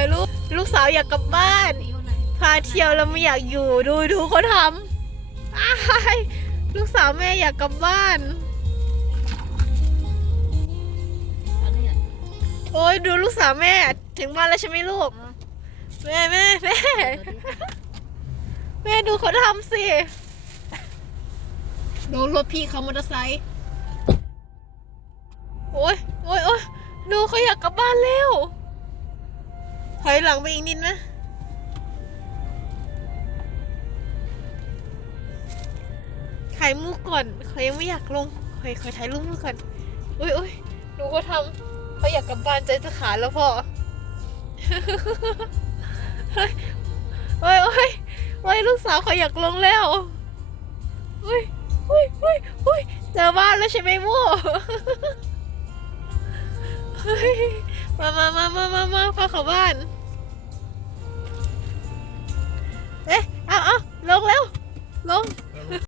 ถ่ายรูปลูกสาวอยากกลับบ้าน พาเที่ยวแล้วไม่อยากอยู่ดูดูเขาทำอ้ายลูกสาวแม่อยากกลับบ้าน โอ้ยดูลูกสาวแม่ ถึงบ้านแล้วใช่ไหมลูก แม่แม่แม่แม่ดูเขาทำสิดูรถพี่เขามอเตอร์ไซค์โอ้ยโอ้ยโอ้ยดูเขาอยากกลับบ้านเร็ว ถอยหลังไปอีกนิดไหมถ่ายมุกก่อนเขายังไม่อยากลงคอยคอยถ่ายรูปมุกก่อนอุ้ยอุ้ยดูเขาทำเขาอยากกลับบ้านใจจะขาดแล้วพ่อเฮ้ยเฮ้ยเฮ้ยเฮ้ยลูกสาวเขาอยากลงแล้วเฮ้ยเฮ้ยเฮ้ยเฮ้ยเจอบ้านแล้วใช่ไหมมู่มามามามามามาพาเขาบ้าน เ